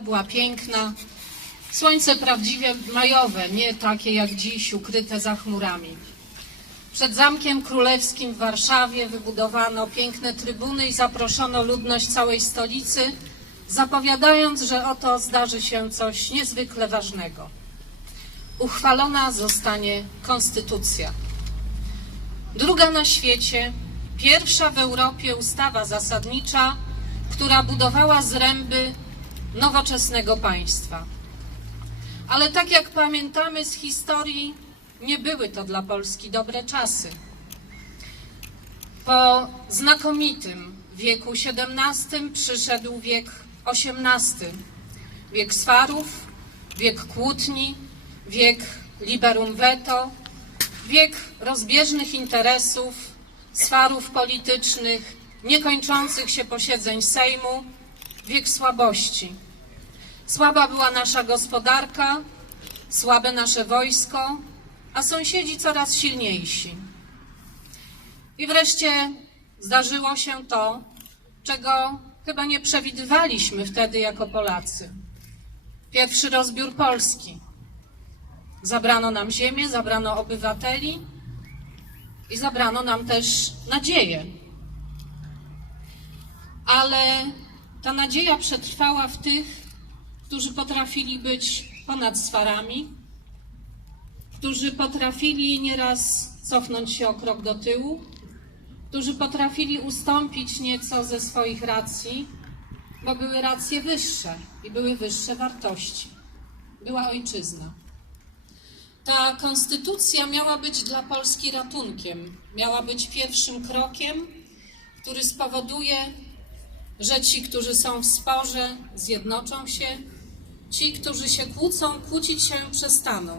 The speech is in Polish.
była piękna. Słońce prawdziwie majowe, nie takie jak dziś, ukryte za chmurami. Przed Zamkiem Królewskim w Warszawie wybudowano piękne trybuny i zaproszono ludność całej stolicy, zapowiadając, że oto zdarzy się coś niezwykle ważnego. Uchwalona zostanie konstytucja. Druga na świecie, pierwsza w Europie ustawa zasadnicza, która budowała zręby nowoczesnego państwa. Ale tak jak pamiętamy z historii, nie były to dla Polski dobre czasy. Po znakomitym wieku XVII przyszedł wiek XVIII. Wiek swarów, wiek kłótni, wiek liberum veto, wiek rozbieżnych interesów, swarów politycznych, niekończących się posiedzeń Sejmu, wiek słabości. Słaba była nasza gospodarka, słabe nasze wojsko, a sąsiedzi coraz silniejsi. I wreszcie zdarzyło się to, czego chyba nie przewidywaliśmy wtedy jako Polacy. Pierwszy rozbiór Polski. Zabrano nam ziemię, zabrano obywateli i zabrano nam też nadzieję. Ale ta nadzieja przetrwała w tych, którzy potrafili być ponad swarami, którzy potrafili nieraz cofnąć się o krok do tyłu, którzy potrafili ustąpić nieco ze swoich racji, bo były racje wyższe i były wyższe wartości. Była ojczyzna. Ta konstytucja miała być dla Polski ratunkiem, miała być pierwszym krokiem, który spowoduje, że ci, którzy są w sporze, zjednoczą się, ci, którzy się kłócą, kłócić się przestaną.